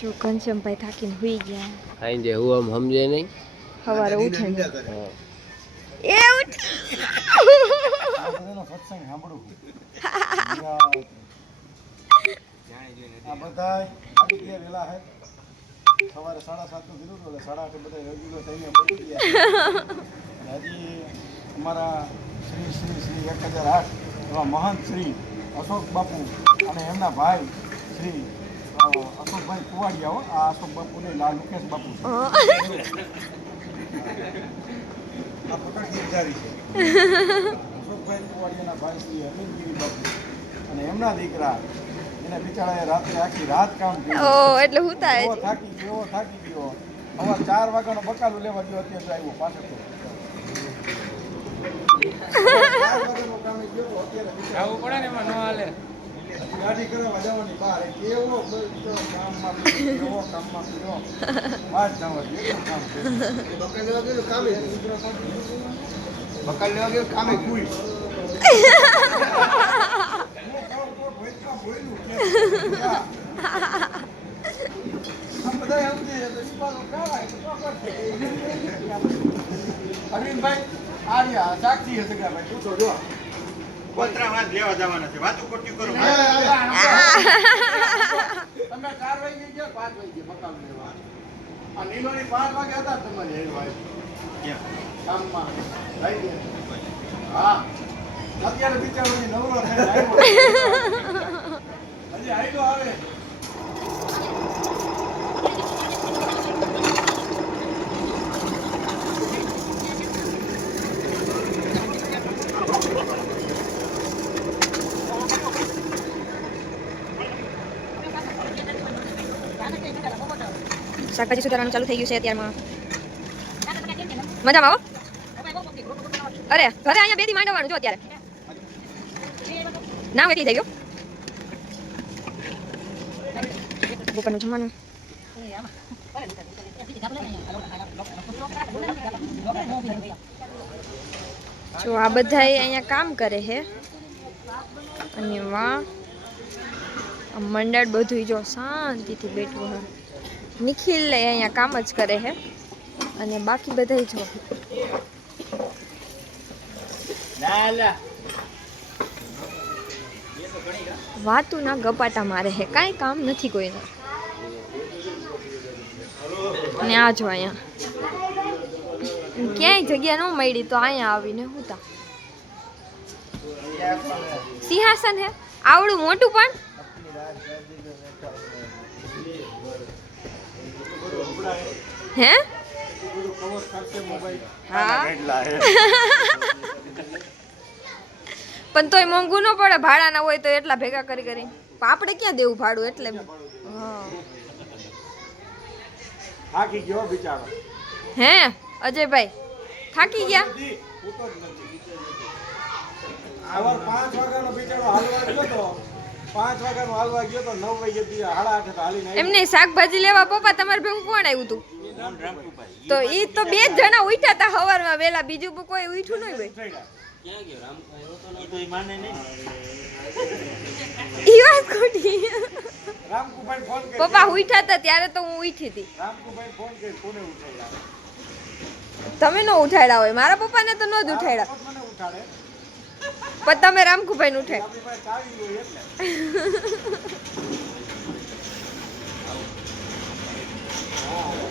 જો ઘનશ્યામભાઈ થાકીને હુઈ ગયા. આઈ જે હું આમ સમજે નહીં. સવારે ઉઠે ને એ ઉઠ આનો સત્સંગ સાંભળું આ બધાય આવી ગયા વેલા હે સવારે 7:30 નું કીધું એટલે 8:30 બધા રેગ્યુલર થઈને પડી ગયા હજી અમારા શ્રી શ્રી શ્રી 1008 એવા મહંત શ્રી અશોક બાપુ અને એમના ભાઈ શ્રી અશોકભાઈ કુવાડિયા આ અશોક બાપુ ને લાલ મુકેશ બાપુ આ પકડ ગીરધારી છે અશોકભાઈ કુવાડિયાના ભાઈ શ્રી અરવિંદગીરી બાપુ અને એમના દીકરા એના બિચારાએ રાત્રે આખી રાત કામ કર્યું. ઓ એટલે હું થાય એવો થાકી ગયો હવે 4 વાગ્યાનો બકાલું લેવા ગયો અત્યારે આવ્યો પાછો તો 4 વાગ્યાનો કામે ગયો અત્યારે આવું પડે ને એમાં ન હાલે. ગાડી કરવા જવાની બહાર કેવો કામમાં ગયો બહાર જવા ગયો કામ બકાલ લેવા ગયો કામે બકાલ લેવા ગયો કામે કુઈ અરવિંદભાઈ આર્યા સાક્ષી હશે કે ભાઈ પૂછો જો કોતરામાં લેવા જવાના છે વાતો કોટી કરો તમે 4 વાગે ગયા 5 વાગે મકાન લેવા આ નીલોની 5 વાગે હતા તમારી હેડવાય કામમાં લઈ ગયા હા અત્યારે બિચારો નવરો થઈને આવ્યો હજી આયલો આવે શાકભાજી સુધારવાનું ચાલુ થઈ ગયું છે અત્યારમાં. મજામાં આવો. અરે ઘરે અહીંયા 2 દી માંડવાનું જો અત્યારે ના વેતી થઈ ગયો બપોરનું જમવાનું. જો આ બધા અહીંયા કામ કરે છે અને વાહ આ મંડળ બધું જો શાંતિથી બેઠું હોય. નિખિલ અહીંયા કામ જ કરે છે અને બાકી બધા જો વાતું ના ગપાટા મારે છે કાંઈ કામ નથી કોઈનું. અને આ જો અહીંયા ક્યાંય જગ્યા ન મળી તો અહીંયા આવીને હુતા. સિંહાસન હે આવડું મોટું પણ હે હા પણ તોય મોંઘું ન પડે ભાડાના હોય તો એટલા ભેગા કરી કરીને આપણે ક્યાં દેવું ભાડું એટલે હા થાકી ગયો બિચારો હે અજયભાઈ થાકી ગયા સવાર 5 વાગ્યાનો બિચારો હાલવા ગયો તો 5 વાગ્યાનો હાલવા ગયો તો 9 વાગે 8:30 તો હાલીને એમને શાકભાજી લેવા પપ્પા તમારે ભેગું કોણ આવ્યું તું તો ઈ તો 2 જણા ઉઠ્યા હતા સવારમાં વેલા બીજું કોઈ ઉઠ્યું નહીં ભાઈ ક્યાં ગયો રામભાઈ તો નહીં તો ઈ માને નહીં. ઈ વાત ખોટી રામકુભાઈ ફોન કરી પપ્પા ઉઠ્યા હતા ત્યારે તો હું ઉઠી હતી. રામકુભાઈ ફોન કરી કોને ઉઠાડ્યા તમે નો ઉઠાડ્યા હોય મારા પપ્પાને તો નો જ ઉઠાડ્યા મને ઉઠાડે પણ તમે રામકુભાઈ ને ઉઠાડ આપણી પાસે ચાવી હોય એટલે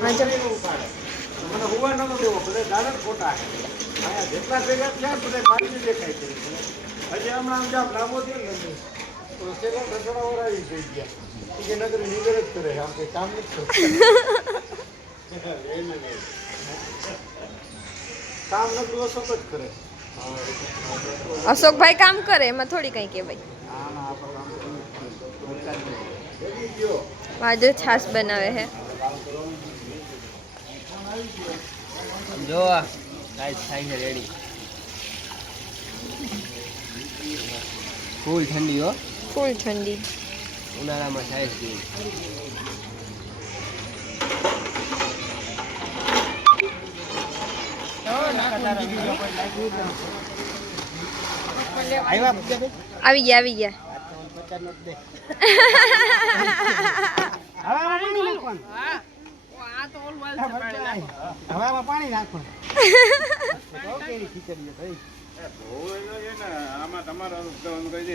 હા જો મને હુવા ન દેવો બધે દાડર ખોટા આયા જેટલા ભેગા થયા બધે મારી દેખાય છે હજી હમણાં આમ જામ લાંબો થયો ને તો સેલો રસોડા ઓરાવી થઈ ગયા કે નગર નિગર જ કરે આમ કઈ કામ નથી કામ નગર અશોક જ કરે અશોકભાઈ કામ કરે એમાં થોડી કઈ કહેવાય. હા ના આપણે વાજો છાશ બનાવે છે જો ગાઈસ થાય છે રેડી. ફૂલ ઠંડી હો ફૂલ ઠંડી ઉનાળામાં થાય છે. આવી ગયા નાખવાનું આ તો ઓલું હાલ હવે આમાં પાણી નાખવાનું કેવી ખીચડી થઈ આમાં તમારે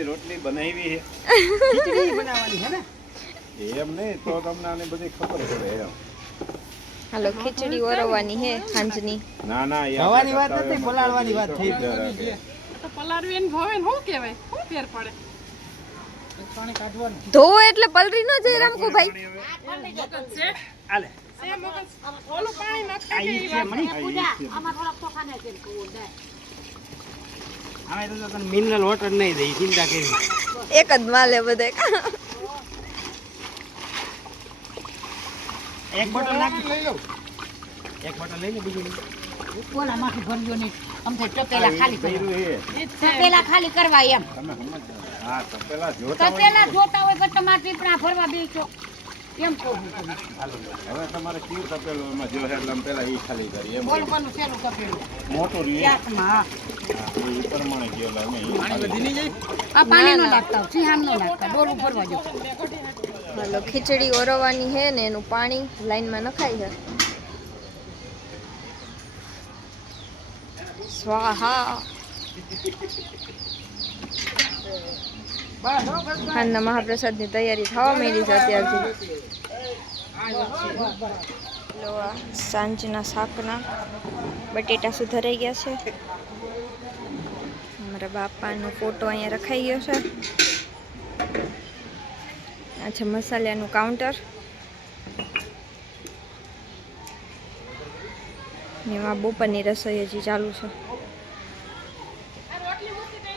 રોટલી બનાવી છે ખીચડી બનાવવાની છે ને એમ નહીં તો તમને આની બધી ખબર પડે એમ હાલો ખીચડી ઓરવવાની હે સાંજની. ના ના જવાની વાત નથી પલાળવાની વાત થઈ તો પલાળવી ને ભવે ને શું કહેવાય શું ફેર પડે પાણી કાઢવાનું ધોવો એટલે પલરી ન જાય રામકો ભાઈ. હાલે છે મગજ ઓલું પાણી નાખતા કે ઈ વાત અમે તો મિનરલ વોટર નહીં દઈ ચિંતા કરી એક જ માલે બધે. એક બોટલ નાખી લઈ લઉં એક બોટલ લઈને બીજું કોલામાંથી ભરજો નહીં આમ થાય તપેલા ખાલી કરવા કર્યું છે તપેલા ખાલી કરવા એમ તમે સમજ હા તપેલા જોતા હોય તપેલા જોતા હોય તો તમારે પીપળા ભરવા બેસો એમ કહું છું હવે તમારે કયું તપેલું એમાં જો એટલે આમ પેલા ઈ ખાલી કરી એમ બોલવાનું છેલ્લું તપેલું મોટું રહ્યું ક્યાંકમાં એ પ્રમાણે ગયો એટલે અમે ઈ ખાલી આ પાણી નો નાખતા સિંહામ નો નાખતા ડોલું ભરવા જો હાલો ખીચડી ઓરવવાની હે ને એનું પાણી લાઈનમાં નખાય છે. સ્વાહા. હાલના મહાપ્રસાદની તૈયારી થવા માંડી છે અત્યારથી. લો આ સાંજના શાકના બટેટા સુધારાઈ ગયા છે. મારા બાપાનો ફોટો અહીંયા રખાઈ ગયો છે. આ છે મસાલાનું કાઉન્ટર ને એમાં બપોરની રસોઈ હજી ચાલુ છે.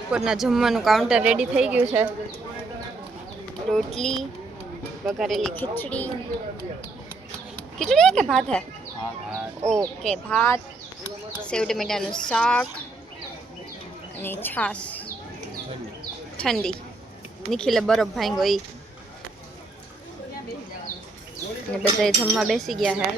બપોરના જમવાનું કાઉન્ટર રેડી થઈ ગયું છે. રોટલી, વઘારેલી ખીચડી. ખીચડી કે ભાત હે? ઓકે ભાત, સેવ ટમેટાનું શાક અને છાશ ઠંડી. નિખિલે બરફ ભાંગ્યો ઈ ને બધા જમવા બેસી ગયા હે.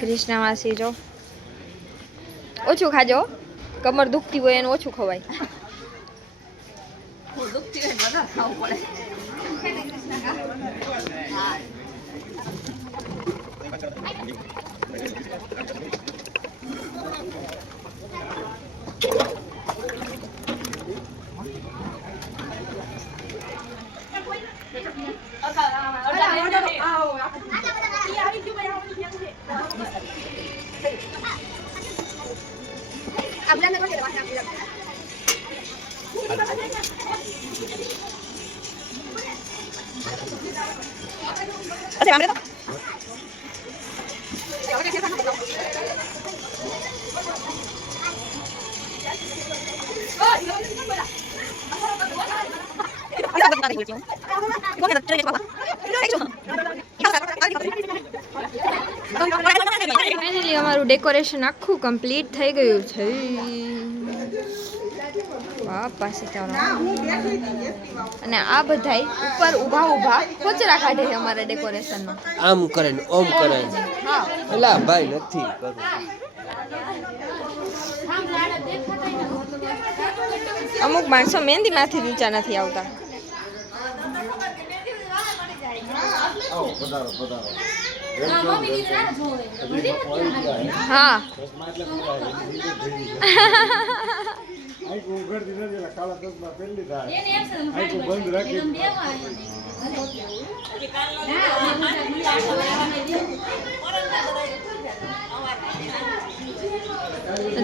કૃષ્ણવાસી જો ઓછું ખાજો, કમર દુખતી હોય એનું ઓછું ખવાય. ફાઇનલી અમારું ડેકોરેશન આખું કમ્પ્લીટ થઈ ગયું છે. બાપા સીતારામ. અને આ બધાય ઉપર ઊભા ઊભા કોચરા કાઢે છે અમારા ડેકોરેશનમાં. આમ કરે ને ઓમ કરે ને હા એલા ભાઈ નથી કરું. અમુક માણસો મહેંદીમાંથી જ ઊંચા નથી આવતા. હા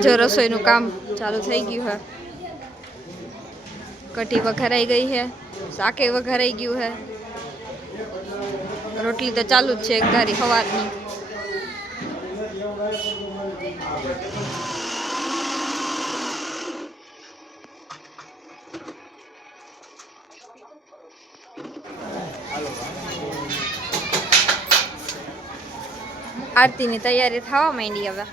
જો રસોઈનું કામ ચાલુ થઈ ગયું છે. કઢી વઘારાઈ ગઈ છે, શાકે વઘારાઈ ગયું છે, રોટલી તો ચાલુ જ છે એક ધારી સવારની. આરતીની તૈયારી થવા માંડી હવે.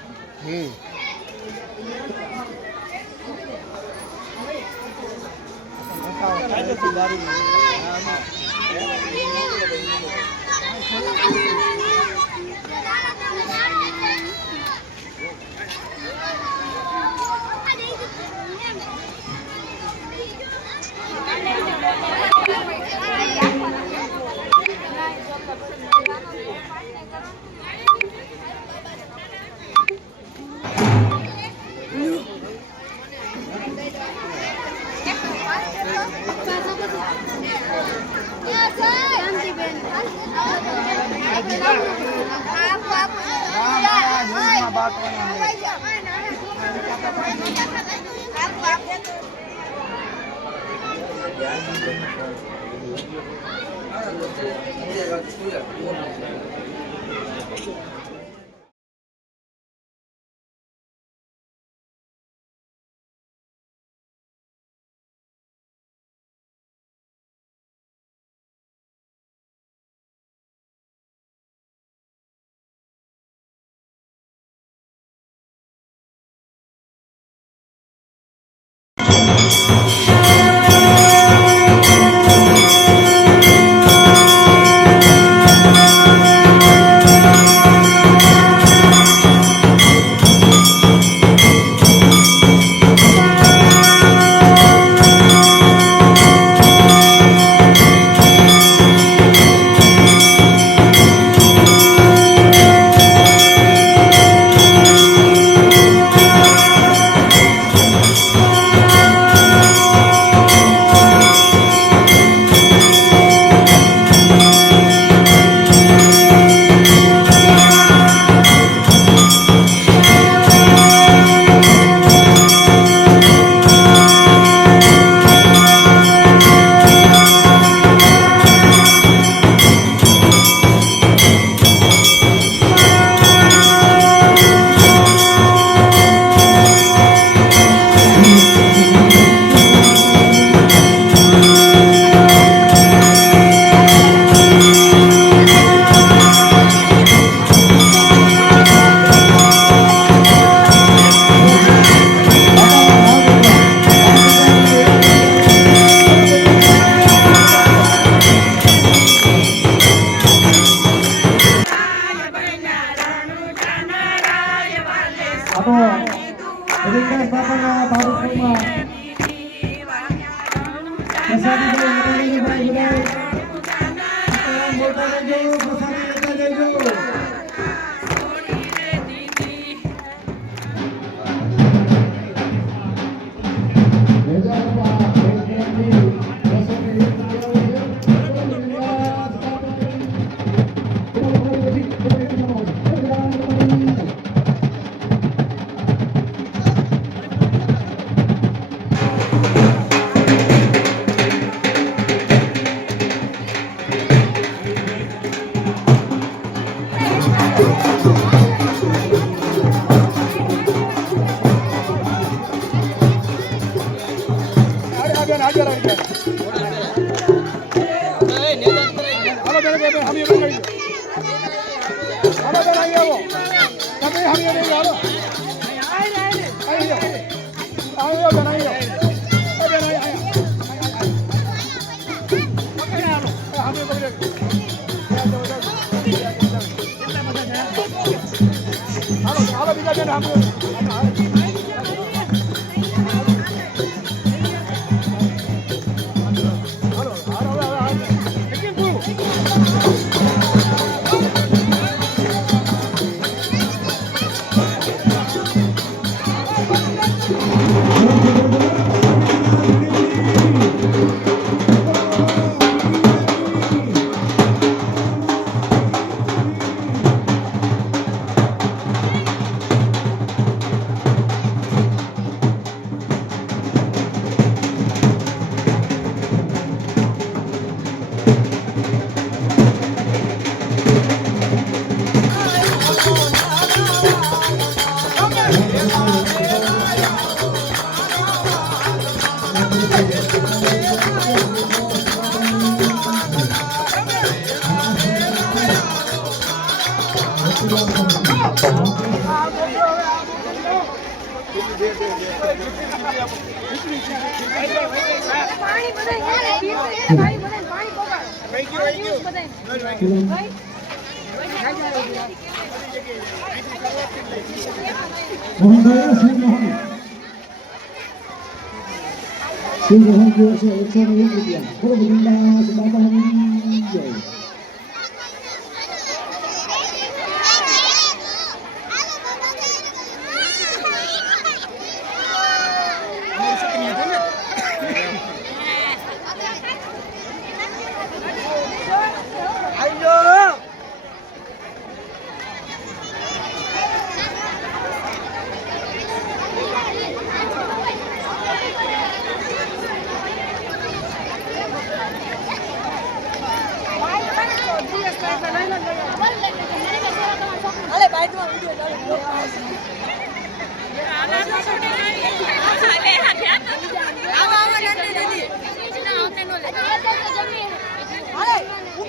આમાં બાટવાના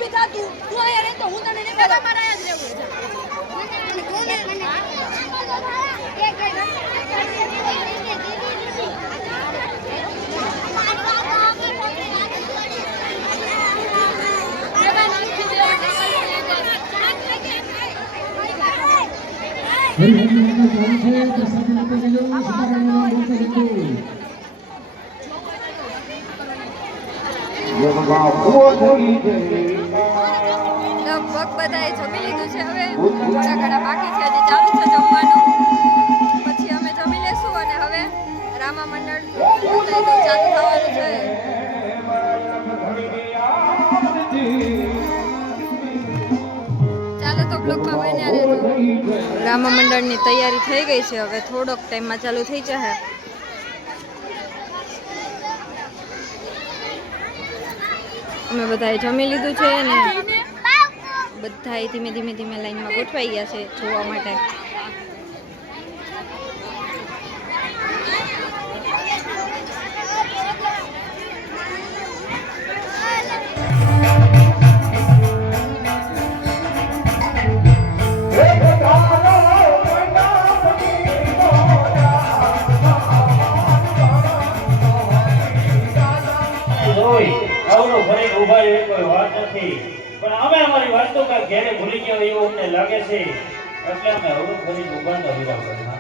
ઊભી થા તું અહીંયા રહે તો હું તને નહીં બોલાવું. તમારે અહીંયા જ લગભગ બધાએ જમી લીધું છે. હવે થોડા ઘણા બાકી છે, હજી ચાલુ છે જમવાનું. પછી અમે જમી લેશું અને હવે રામા મંડળ બધાયનું ચાલુ થવાનું છે. ચાલો તો બ્લોગમાં બન્યા રહેજો. રામા મંડળની તૈયારી થઈ ગઈ છે, હવે થોડોક ટાઈમમાં ચાલુ થઈ જશે. અમે બધાએ જમી લીધું છે ને બધાએ ધીમે ધીમે ધીમે લાઈનમાં ગોઠવાઈ ગયા છે જોવા માટે. આવડો ભરી ઉભા એવી કોઈ વાત નથી, પણ અમે અમારી વાતો કાંઈક ઘેરે ભૂલી ગયા હોય એવું અમને લાગે છે, એટલે અમે અવડું ભરી ઉભા ન વિરામ કર્યા.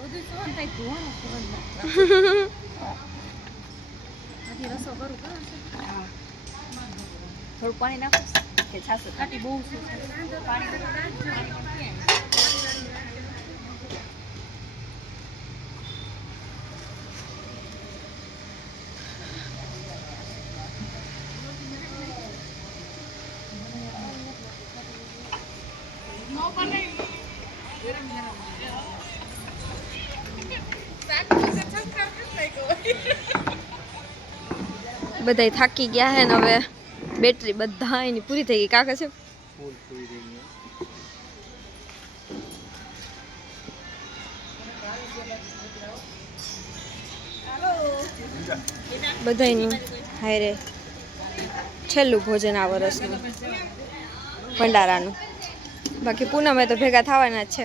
બધું સોન થાય ધોવાનું ફરજમાં. હજી રસો કરું કરું થોડું પાણી નાખો કે છાસ કાટી બહુ છે પાણી બધાય થાકી ગયા હે ને હવે બેટરી બધા એની પૂરી થઈ ગઈ. કાકા છે બધાયનું હાયરે છેલ્લું ભોજન આ વર્ષનું ભંડારાનું. બાકી પૂનમે તો ભેગા થવાના જ છે.